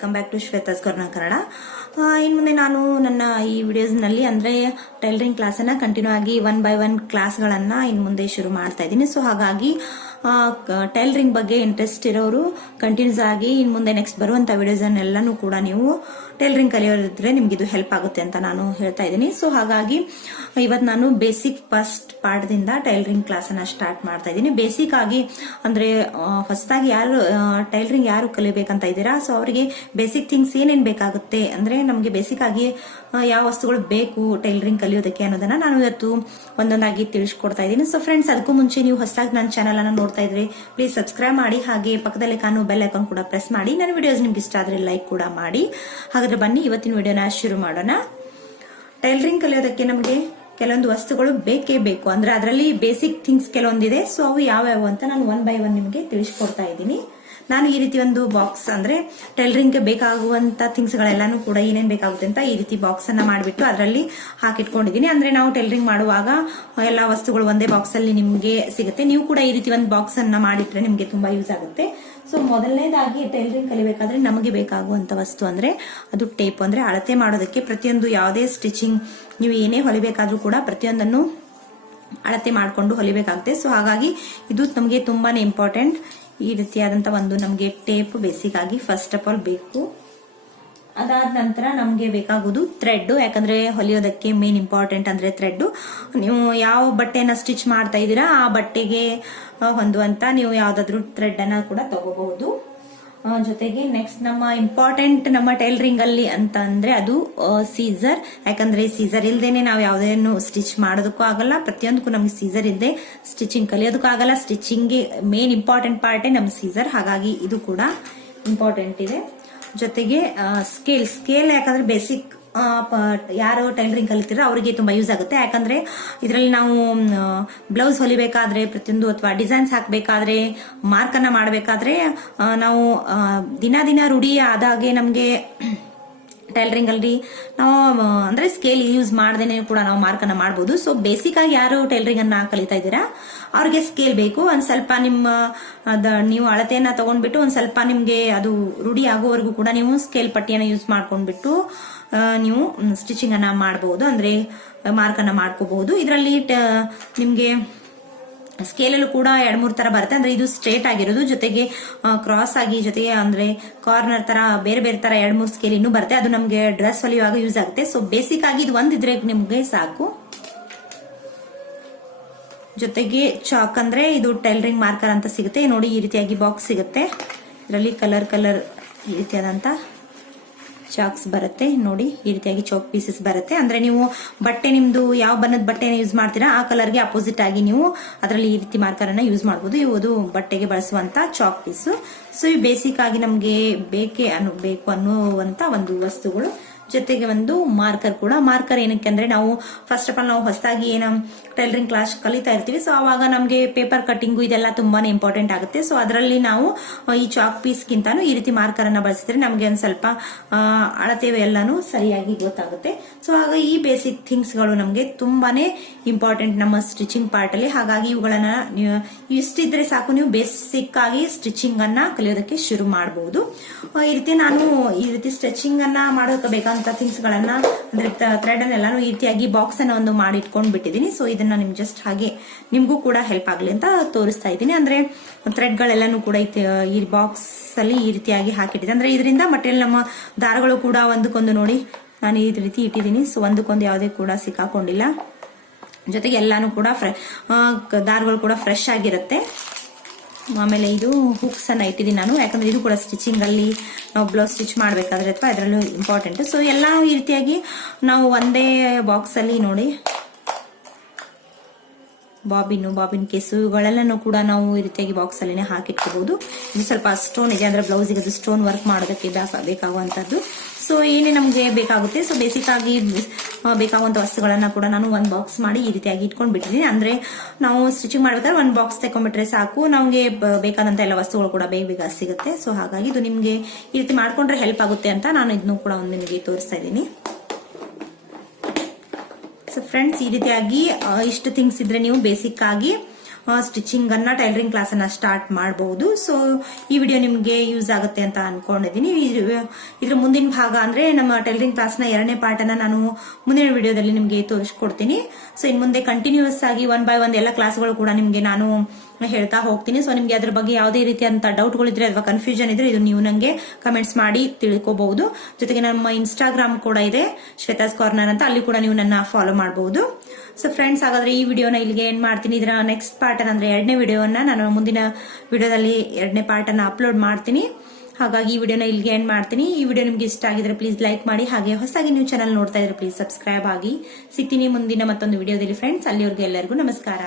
Welcome back to Shweta's Kannada. ಇನ್ನು ಮುಂದೆ ನಾನು ನನ್ನ ಈ ವಿಡಿಯೋಸ್ನಲ್ಲಿ ಅಂದರೆ ಟೈಲರಿಂಗ್ ಕ್ಲಾಸನ್ನು ಕಂಟಿನ್ಯೂ ಆಗಿ 1 by 1 ಕ್ಲಾಸ್ಗಳನ್ನು ಇನ್ನು ಮುಂದೆ ಶುರು ಮಾಡ್ತಾ ಇದ್ದೀನಿ. ಸೊ ಹಾಗಾಗಿ ಟೈಲರಿಂಗ್ ಬಗ್ಗೆ ಇಂಟ್ರೆಸ್ಟ್ ಇರೋರು ಕಂಟಿನ್ಯೂಸ್ ಆಗಿ ಇನ್ನು ಮುಂದೆ ನೆಕ್ಸ್ಟ್ ಬರುವಂಥ ವಿಡಿಯೋಸನ್ನೆಲ್ಲನೂ ಕೂಡ ನೀವು ಟೈಲರಿಂಗ್ ಕಲಿಯೋರಿದ್ರೆ ನಿಮ್ಗೆ ಇದು ಹೆಲ್ಪ್ ಆಗುತ್ತೆ ಅಂತ ನಾನು ಹೇಳ್ತಾ ಇದ್ದೀನಿ. ಸೊ ಹಾಗಾಗಿ ಇವತ್ತು ನಾನು ಬೇಸಿಕ್ ಫಸ್ಟ್ ಪಾಠದಿಂದ ಟೈಲರಿಂಗ್ ಕ್ಲಾಸನ್ನು ಸ್ಟಾರ್ಟ್ ಮಾಡ್ತಾ ಇದ್ದೀನಿ. ಬೇಸಿಕ್ ಆಗಿ ಅಂದರೆ ಫಸ್ಟಾಗಿ ಟೈಲರಿಂಗ್ ಯಾರು ಕಲಿಬೇಕಂತ ಇದ್ದೀರಾ, ಸೊ ಅವರಿಗೆ ಬೇಸಿಕ್ ಥಿಂಗ್ಸ್ ಏನೇನು ಬೇಕಾಗುತ್ತೆ ಅಂದರೆ ನಮಗೆ ಬೇಸಿಕ್ ಆಗಿ ಯಾವ ವಸ್ತುಗಳು ಬೇಕು ಟೈಲರಿಂಗ್ ಕಲಿಯೋದಕ್ಕೆ ಅನ್ನೋದನ್ನ ನಾನು ಇವತ್ತು ಒಂದೊಂದಾಗಿ ತಿಳಿಸ್ಕೊಡ್ತಾ ಇದ್ದೀನಿ. ಸೊ ಫ್ರೆಂಡ್ಸ್, ಅದಕ್ಕೂ ಮುಂಚೆ ನೀವು ಹೊಸದಾಗಿ ನನ್ನ ಚಾನಲ್ ಅನ್ನು ನೋಡ್ತಾ ಇದ್ರೆ ಪ್ಲೀಸ್ ಸಬ್ಸ್ಕ್ರೈಬ್ ಮಾಡಿ, ಹಾಗೆ ಪಕ್ಕದಲ್ಲಿ ಕಾಣೋ ಬೆಲ್ ಐಕಾನ್ ಕೂಡ ಪ್ರೆಸ್ ಮಾಡಿ. ನನ್ನ ವಿಡಿಯೋಸ್ ನಿಮ್ಗೆ ಇಷ್ಟ ಆದ್ರೆ ಲೈಕ್ ಕೂಡ ಮಾಡಿ. ಹಾಗಾದ್ರೆ ಬನ್ನಿ ಇವತ್ತಿನ ವಿಡಿಯೋನ ಶುರು ಮಾಡೋಣ. ಟೈಲರಿಂಗ್ ಕಲಿಯೋದಕ್ಕೆ ನಮಗೆ ಕೆಲವೊಂದು ವಸ್ತುಗಳು ಬೇಕೇ ಬೇಕು, ಅಂದ್ರೆ ಅದರಲ್ಲಿ ಬೇಸಿಕ್ ಥಿಂಗ್ಸ್ ಕೆಲವೊಂದಿದೆ. ಸೊ ಅವು ಯಾವ್ಯಾವು ಅಂತ ನಾನು 1 by 1 ನಿಮಗೆ ತಿಳಿಸ್ಕೊಡ್ತಾ ಇದ್ದೀನಿ. ನಾನು ಈ ರೀತಿ ಒಂದು ಬಾಕ್ಸ್ ಅಂದ್ರೆ ಟೈಲರಿಂಗ್ಗೆ ಬೇಕಾಗುವಂತ ಥಿಂಗ್ಸ್ ಗಳೆಲ್ಲಾನು ಕೂಡ ಏನೇನ್ ಬೇಕಾಗುತ್ತೆ ಅಂತ ಈ ರೀತಿ ಬಾಕ್ಸ್ ಅನ್ನ ಮಾಡಿಬಿಟ್ಟು ಅದರಲ್ಲಿ ಹಾಕಿಟ್ಕೊಂಡಿದ್ದೀನಿ. ಅಂದ್ರೆ ನಾವು ಟೈಲರಿಂಗ್ ಮಾಡುವಾಗ ಎಲ್ಲಾ ವಸ್ತುಗಳು ಒಂದೇ ಬಾಕ್ಸ್ ಅಲ್ಲಿ ನಿಮ್ಗೆ ಸಿಗುತ್ತೆ. ನೀವು ಕೂಡ ಈ ರೀತಿ ಒಂದು ಬಾಕ್ಸ್ ಅನ್ನ ಮಾಡಿಟ್ರೆ ನಿಮ್ಗೆ ತುಂಬಾ ಯೂಸ್ ಆಗುತ್ತೆ. ಸೊ ಮೊದಲನೇದಾಗಿ ಟೈಲರಿಂಗ್ ಕಲಿಬೇಕಾದ್ರೆ ನಮಗೆ ಬೇಕಾಗುವಂತ ವಸ್ತು ಅಂದ್ರೆ ಅದು ಟೇಪ್. ಅಂದ್ರೆ ಅಳತೆ ಮಾಡೋದಕ್ಕೆ ಪ್ರತಿಯೊಂದು ಯಾವುದೇ ಸ್ಟಿಚಿಂಗ್ ನೀವು ಏನೇ ಹೊಲಿಬೇಕಾದ್ರೂ ಕೂಡ ಪ್ರತಿಯೊಂದನ್ನು ಅಳತೆ ಮಾಡಿಕೊಂಡು ಹೊಲಿಬೇಕಾಗುತ್ತೆ. ಸೊ ಹಾಗಾಗಿ ಇದು ನಮಗೆ ತುಂಬಾನೇ ಇಂಪಾರ್ಟೆಂಟ್. ಈ ರೀತಿಯಾದಂತ ಒಂದು ನಮಗೆ ಟೇಪ್ ಬೇಸಿಕ್ ಆಗಿ ಫಸ್ಟ್ ಆಫ್ ಆಲ್ ಬೇಕು. ಅದಾದ ನಂತರ ನಮ್ಗೆ ಬೇಕಾಗುವುದು ಥ್ರೆಡ್. ಯಾಕಂದ್ರೆ ಹೊಲಿಯೋದಕ್ಕೆ ಮೇನ್ ಇಂಪಾರ್ಟೆಂಟ್ ಅಂದ್ರೆ ಥ್ರೆಡ್. ನೀವು ಯಾವ ಬಟ್ಟೆನ ಸ್ಟಿಚ್ ಮಾಡ್ತಾ ಇದ್ದೀರಾ ಆ ಬಟ್ಟೆಗೆ ಹೊಂದುವಂತ ನೀವು ಯಾವ್ದಾದ್ರು ಥ್ರೆಡ್ ಅನ್ನ ಕೂಡ ತಗೋಬಹುದು. ಜೊತೆಗೆ ನೆಕ್ಸ್ಟ್ ನಮ್ಮ ಇಂಪಾರ್ಟೆಂಟ್ ನಮ್ಮ ಟೈಲರಿಂಗ್ ಅಲ್ಲಿ ಅಂತ ಅಂದ್ರೆ ಅದು ಸೀಸರ್. ಯಾಕಂದ್ರೆ ಸೀಸರ್ ಇಲ್ದೇನೆ ನಾವು ಯಾವ್ದೇನು ಸ್ಟಿಚ್ ಮಾಡೋದಕ್ಕೂ ಆಗಲ್ಲ, ಪ್ರತಿಯೊಂದಕ್ಕೂ ನಮ್ಗೆ ಸೀಸರ್ ಇಲ್ಲದೆ ಸ್ಟಿಚಿಂಗ್ ಕಲಿಯೋದಕ್ಕೂ ಆಗಲ್ಲ. ಸ್ಟಿಚಿಂಗ್ ಮೇನ್ ಇಂಪಾರ್ಟೆಂಟ್ ಪಾರ್ಟೇ ನಮ್ಮ ಸೀಸರ್, ಹಾಗಾಗಿ ಇದು ಕೂಡ ಇಂಪಾರ್ಟೆಂಟ್ ಇದೆ. ಜೊತೆಗೆ ಸ್ಕೇಲ್ ಯಾಕಂದ್ರೆ ಬೇಸಿಕ್ ಯಾರು ಟೈಲರಿಂಗ್ ಕಲಿತೀರೋ ಅವರಿಗೆ ತುಂಬಾ ಯೂಸ್ ಆಗುತ್ತೆ. ಯಾಕಂದ್ರೆ ಇದರಲ್ಲಿ ನಾವು ಬ್ಲೌಸ್ ಹೊಲಿಬೇಕಾದ್ರೆ ಪ್ರತಿಯೊಂದು ಅಥವಾ ಡಿಸೈನ್ಸ್ ಹಾಕಬೇಕಾದ್ರೆ ಮಾರ್ಕ್ ಅನ್ನ ಮಾಡಬೇಕಾದ್ರೆ ನಾವು ದಿನ ರೂಢಿ ಆದಾಗೆ ನಮ್ಗೆ ಟೈಲರಿಂಗ್ ಅಲ್ಲಿ ನಾವು ಅಂದ್ರೆ ಸ್ಕೇಲ್ ಯೂಸ್ ಮಾಡದೇನೆ ಕೂಡ ನಾವು ಮಾರ್ಕ್ ಅನ್ನ ಮಾಡಬಹುದು. ಸೊ ಬೇಸಿಕ್ ಆಗಿ ಯಾರು ಟೈಲರಿಂಗ್ ಅನ್ನ ಕಲಿತಾ ಇದ್ದೀರಾ ಅವ್ರಿಗೆ ಸ್ಕೇಲ್ ಬೇಕು. ಒಂದ್ ಸ್ವಲ್ಪ ನೀವು ಅಳತೆಯನ್ನ ತಗೊಂಡ್ಬಿಟ್ಟು ಒಂದ್ ಸ್ವಲ್ಪ ನಿಮ್ಗೆ ಅದು ರೂಢಿ ಆಗೋವರೆಗೂ ಕೂಡ ನೀವು ಸ್ಕೇಲ್ ಪಟ್ಟಿಯನ್ನ ಯೂಸ್ ಮಾಡ್ಕೊಂಡ್ಬಿಟ್ಟು ನೀವು ಸ್ಟಿಚಿಂಗ್ ಅನ್ನ ಮಾಡಬಹುದು, ಅಂದ್ರೆ ಮಾರ್ಕ್ ಅನ್ನ ಮಾಡ್ಕೋಬಹುದು. ಇದರಲ್ಲಿ ನಿಮ್ಗೆ ಸ್ಕೇಲಲ್ಲೂ ಕೂಡ 2-3 ತರ ಬರುತ್ತೆ. ಅಂದ್ರೆ ಇದು ಸ್ಟ್ರೇಟ್ ಆಗಿರೋದು, ಜೊತೆಗೆ ಕ್ರಾಸ್ ಆಗಿ, ಜೊತೆಗೆ ಅಂದ್ರೆ ಕಾರ್ನರ್ ತರ ಬೇರೆ ಬೇರೆ ತರ 2-3 ಸ್ಕೇಲ್ ಇನ್ನೂ ಬರುತ್ತೆ. ಅದು ನಮ್ಗೆ ಡ್ರೆಸ್ ಹೊಲಿಯುವಾಗ ಯೂಸ್ ಆಗುತ್ತೆ. ಸೊ ಬೇಸಿಕ್ ಆಗಿ ಇದು ಒಂದಿದ್ರೆ ನಿಮ್ಗೆ ಸಾಕು. ಜೊತೆಗೆ ಚಾಕ್ ಅಂದ್ರೆ ಇದು ಟೈಲರಿಂಗ್ ಮಾರ್ಕರ್ ಅಂತ ಸಿಗುತ್ತೆ ನೋಡಿ. ಈ ರೀತಿಯಾಗಿ ಬಾಕ್ಸ್ ಸಿಗುತ್ತೆ. ಇದರಲ್ಲಿ ಕಲರ್ ಈ ರೀತಿಯಾದಂತ ಚಾಕ್ಸ್ ಬರುತ್ತೆ ನೋಡಿ. ಈ ರೀತಿಯಾಗಿ ಚಾಕ್ ಪೀಸಸ್ ಬರುತ್ತೆ. ಅಂದ್ರೆ ನೀವು ಬಟ್ಟೆ ನಿಮ್ದು ಯಾವ ಬಣ್ಣದ ಬಟ್ಟೆನ ಯೂಸ್ ಮಾಡ್ತೀರಾ ಆ ಕಲರ್ಗೆ ಅಪೋಸಿಟ್ ಆಗಿ ನೀವು ಅದರಲ್ಲಿ ಈ ರೀತಿ ಮಾರ್ಕರ್ ಅನ್ನ ಯೂಸ್ ಮಾಡಬಹುದು. ಇದು ಬಟ್ಟೆಗೆ ಬಳಸುವಂತ ಚಾಕ್ ಪೀಸು. ಸೊ ಈ ಬೇಸಿಕ್ ಆಗಿ ನಮ್ಗೆ ಬೇಕು ಅನ್ನುವಂತ ಒಂದು ವಸ್ತುಗಳು. ಜೊತೆಗೆ ಒಂದು ಮಾರ್ಕರ್ ಕೂಡ. ಮಾರ್ಕರ್ ಏನಕ್ಕೆ ಅಂದ್ರೆ ನಾವು ಫಸ್ಟ್ ಆಫ್ ಆಲ್ ನಾವು ಹೊಸದಾಗಿ ಏನೋ ಟೈಲರಿಂಗ್ ಕ್ಲಾಸ್ ಕಲಿತಾ ಇರ್ತೀವಿ. ಸೊ ಅವಾಗ ನಮ್ಗೆ ಪೇಪರ್ ಕಟ್ಟಿಂಗು ಇದೆಲ್ಲ ತುಂಬಾನೇ ಇಂಪಾರ್ಟೆಂಟ್ ಆಗುತ್ತೆ. ಸೊ ಅದರಲ್ಲಿ ನಾವು ಈ ಚಾಕ್ ಪೀಸ್ ಗಿಂತಾನು ಈ ರೀತಿ ಮಾರ್ಕರ್ ಅನ್ನ ಬಳಸಿದ್ರೆ ನಮ್ಗೆ ಒಂದ್ ಸ್ವಲ್ಪ ಅಳತೆ ಎಲ್ಲಾನು ಸರಿಯಾಗಿ ಗೊತ್ತಾಗುತ್ತೆ. ಸೊ ಆಗ ಈ ಬೇಸಿಕ್ ಥಿಂಗ್ಸ್ ಗಳು ನಮ್ಗೆ ತುಂಬಾನೇ ಇಂಪಾರ್ಟೆಂಟ್ ನಮ್ಮ ಸ್ಟಿಚಿಂಗ್ ಪಾರ್ಟ್ ಅಲ್ಲಿ. ಹಾಗಾಗಿ ಇವುಗಳನ್ನ ಇಷ್ಟಿದ್ರೆ ಸಾಕು, ನೀವು ಬೇಸಿಕ್ ಆಗಿ ಸ್ಟಿಚಿಂಗ್ ಅನ್ನ ಕಲಿಯೋದಕ್ಕೆ ಶುರು ಮಾಡಬಹುದು. ಈ ರೀತಿ ನಾನು ಈ ರೀತಿ ಸ್ಟಿಚಿಂಗ್ ಅನ್ನ ಮಾಡೋದಕ್ಕೆ ಬೇಕಾದ ಥಿಂಗ್ಸ್ ಗಳನ್ನ ಅಂದ್ರೆ ಥ್ರೆಡ್ ಅನ್ನೆಲ್ಲಾನು ಈ ರೀತಿಯಾಗಿ ಬಾಕ್ಸ್ ಅನ್ನ ಒಂದು ಮಾಡಿ ಇಟ್ಕೊಂಡ್ ಬಿಟ್ಟಿದ್ದೀನಿ. ಸೊ ಇದನ್ನ ನಿಮ್ ಜಸ್ಟ್ ಹಾಗೆ ನಿಮ್ಗೂ ಕೂಡ ಹೆಲ್ಪ್ ಆಗ್ಲಿ ಅಂತ ತೋರಿಸ್ತಾ ಇದ್ದೀನಿ. ಅಂದ್ರೆ ಥ್ರೆಡ್ ಗಳೆಲ್ಲಾನು ಕೂಡ ಈ ಬಾಕ್ಸ್ ಅಲ್ಲಿ ಈ ರೀತಿಯಾಗಿ ಹಾಕಿಟ್ಟಿದೆ. ಅಂದ್ರೆ ಇದರಿಂದ ಮಟೀರಿಯಲ್ ನಮ್ಮ ದಾರಗಳು ಕೂಡ ಒಂದಕ್ಕೊಂದು ನೋಡಿ ನಾನು ಈ ರೀತಿ ಇಟ್ಟಿದ್ದೀನಿ. ಸೊ ಒಂದಕ್ಕೊಂದು ಯಾವುದೇ ಕೂಡ ಸಿಕ್ಕಾಕೊಂಡಿಲ್ಲ. ಜೊತೆಗೆ ಎಲ್ಲಾನು ಕೂಡ ದಾರಗಳು ಕೂಡ ಫ್ರೆಶ್ ಆಗಿರುತ್ತೆ. ಆಮೇಲೆ ಇದು ಹುಕ್ಸ್ ಅನ್ನ ಇಟ್ಟಿದ್ದೀನಿ ನಾನು, ಯಾಕಂದ್ರೆ ಇದು ಕೂಡ ಸ್ಟಿಚಿಂಗ್ ಅಲ್ಲಿ ನಾವು ಬ್ಲೌಸ್ ಸ್ಟಿಚ್ ಮಾಡ್ಬೇಕಾದ್ರೆ ಅಥವಾ ಅದರಲ್ಲೂ ಇಂಪಾರ್ಟೆಂಟ್. ಸೊ ಎಲ್ಲ ಈ ರೀತಿಯಾಗಿ ನಾವು ಒಂದೇ ಬಾಕ್ಸ್ ಅಲ್ಲಿ ನೋಡಿ ಬಾಬಿನ್ ಕೇಸು ಇವುಗಳೆಲ್ಲನೂ ಕೂಡ ನಾವು ಈ ರೀತಿಯಾಗಿ ಬಾಕ್ಸ್ ಅಲ್ಲಿನೇ ಹಾಕಿಟ್ಕೋಬಹುದು. ಇದು ಸ್ವಲ್ಪ ಸ್ಟೋನ್ ಇದೆ, ಅಂದ್ರೆ ಬ್ಲೌಸಿಗೆ ಅದು ಸ್ಟೋನ್ ವರ್ಕ್ ಮಾಡೋದಕ್ಕೆ ಬೇಕಾಗುವಂತದ್ದು. ಸೊ ಏನೇ ನಮ್ಗೆ ಬೇಕಾಗುತ್ತೆ. ಸೊ ಬೇಸಿಕ್ ಆಗಿ ಬೇಕಾಗುವಂತ ವಸ್ತುಗಳನ್ನ ಕೂಡ ನಾನು ಒಂದು ಬಾಕ್ಸ್ ಮಾಡಿ ಈ ರೀತಿಯಾಗಿ ಇಟ್ಕೊಂಡ್ ಬಿಟ್ಟಿದ್ದೀನಿ. ಅಂದ್ರೆ ನಾವು ಸ್ಟಿಚಿಂಗ್ ಮಾಡ್ಬೇಕಾದ್ರೆ ಒಂದು ಬಾಕ್ಸ್ ತಕೊಂಡ್ಬಿಟ್ರೆ ಸಾಕು, ನಮ್ಗೆ ಬೇಕಾದಂತ ಎಲ್ಲ ವಸ್ತುಗಳು ಕೂಡ ಬೇಗ ಸಿಗುತ್ತೆ. ಸೊ ಹಾಗಾಗಿ ಇದು ನಿಮ್ಗೆ ಈ ರೀತಿ ಮಾಡ್ಕೊಂಡ್ರೆ ಹೆಲ್ಪ್ ಆಗುತ್ತೆ ಅಂತ ನಾನು ಇದನ್ನು ಕೂಡ ಒಂದು ನಿಮಗೆ ತೋರಿಸ್ತಾ ಇದ್ದೀನಿ. ಸೊ ಫ್ರೆಂಡ್ಸ್, ಈ ರೀತಿಯಾಗಿ ಇಷ್ಟು ಥಿಂಗ್ಸ್ ಇದ್ರೆ ನೀವು ಬೇಸಿಕ್ ಆಗಿ ಸ್ಟಿಚಿಂಗ್ ಅನ್ನ ಟೈಲರಿಂಗ್ ಕ್ಲಾಸ್ ಅನ್ನ ಸ್ಟಾರ್ಟ್ ಮಾಡಬಹುದು. ಸೊ ಈ ವಿಡಿಯೋ ನಿಮ್ಗೆ ಯೂಸ್ ಆಗುತ್ತೆ ಅಂತ ಅನ್ಕೊಂಡಿದೀನಿ. ಇದ್ರ ಮುಂದಿನ ಭಾಗ ಅಂದ್ರೆ ನಮ್ಮ ಟೈಲರಿಂಗ್ ಕ್ಲಾಸ್ ನ 2ನೇ ಪಾರ್ಟ್ ಅನ್ನ ನಾನು ಮುಂದಿನ ವಿಡಿಯೋದಲ್ಲಿ ನಿಮ್ಗೆ ತೋರಿಸ್ಕೊಡ್ತೀನಿ. ಸೊ ಇನ್ ಮುಂದೆ ಕಂಟಿನ್ಯೂಸ್ ಆಗಿ 1 by 1 ಎಲ್ಲ ಕ್ಲಾಸ್ಗಳು ಕೂಡ ನಿಮ್ಗೆ ನಾನು ಹೇಳ್ತಾ ಹೋಗ್ತೀನಿ. ಸೊ ನಿಮ್ಗೆ ಅದ್ರ ಬಗ್ಗೆ ಯಾವುದೇ ರೀತಿಯಂತ ಡೌಟ್ಗಳಿದ್ರೆ ಅಥವಾ ಕನ್ಫ್ಯೂಷನ್ ಇದ್ರೆ ಇದು ನೀವು ನಂಗೆ ಕಮೆಂಟ್ಸ್ ಮಾಡಿ ತಿಳ್ಕೋಬಹುದು. ಜೊತೆಗೆ ನಮ್ಮ ಇನ್ಸ್ಟಾಗ್ರಾಮ್ ಕೂಡ ಇದೆ, ಶ್ವೇತಾಸ್ ಕಾರ್ನರ್ ಅಂತ, ಅಲ್ಲಿ ಕೂಡ ನೀವು ನನ್ನ ಫಾಲೋ ಮಾಡಬಹುದು. ಸೊ ಫ್ರೆಂಡ್ಸ್, ಹಾಗಾದ್ರೆ ಈ ವಿಡಿಯೋನ ಇಲ್ಲಿಗೆ ಏನ್ ಮಾಡ್ತೀನಿ. ಇದರ ನೆಕ್ಸ್ಟ್ ಪಾರ್ಟ್ ಅಂದ್ರೆ 2ನೇ ವಿಡಿಯೋನ ನಾನು ಮುಂದಿನ ವಿಡಿಯೋದಲ್ಲಿ 2ನೇ ಪಾರ್ಟ್ ಅನ್ನ ಅಪ್ಲೋಡ್ ಮಾಡ್ತೀನಿ. ಹಾಗಾಗಿ ಈ ವಿಡಿಯೋನ ಇಲ್ಲಿಗೆ ಎಂಡ್ ಮಾಡ್ತೀನಿ. ಈ ವಿಡಿಯೋ ನಿಮ್ಗೆ ಇಷ್ಟ ಆಗಿದ್ರೆ ಪ್ಲೀಸ್ ಲೈಕ್ ಮಾಡಿ. ಹಾಗೆ ಹೊಸದಾಗಿ ನೀವು ಚಾನಲ್ ನೋಡ್ತಾ ಇದ್ರೆ ಪ್ಲೀಸ್ ಸಬ್ಸ್ಕ್ರೈಬ್ ಆಗಿ. ಸಿಗ್ತೀನಿ ಮುಂದಿನ ಮತ್ತೊಂದು ವಿಡಿಯೋದಲ್ಲಿ ಫ್ರೆಂಡ್ಸ್. ಅಲ್ಲಿವರೆಗೂ ಎಲ್ಲರಿಗೂ ನಮಸ್ಕಾರ.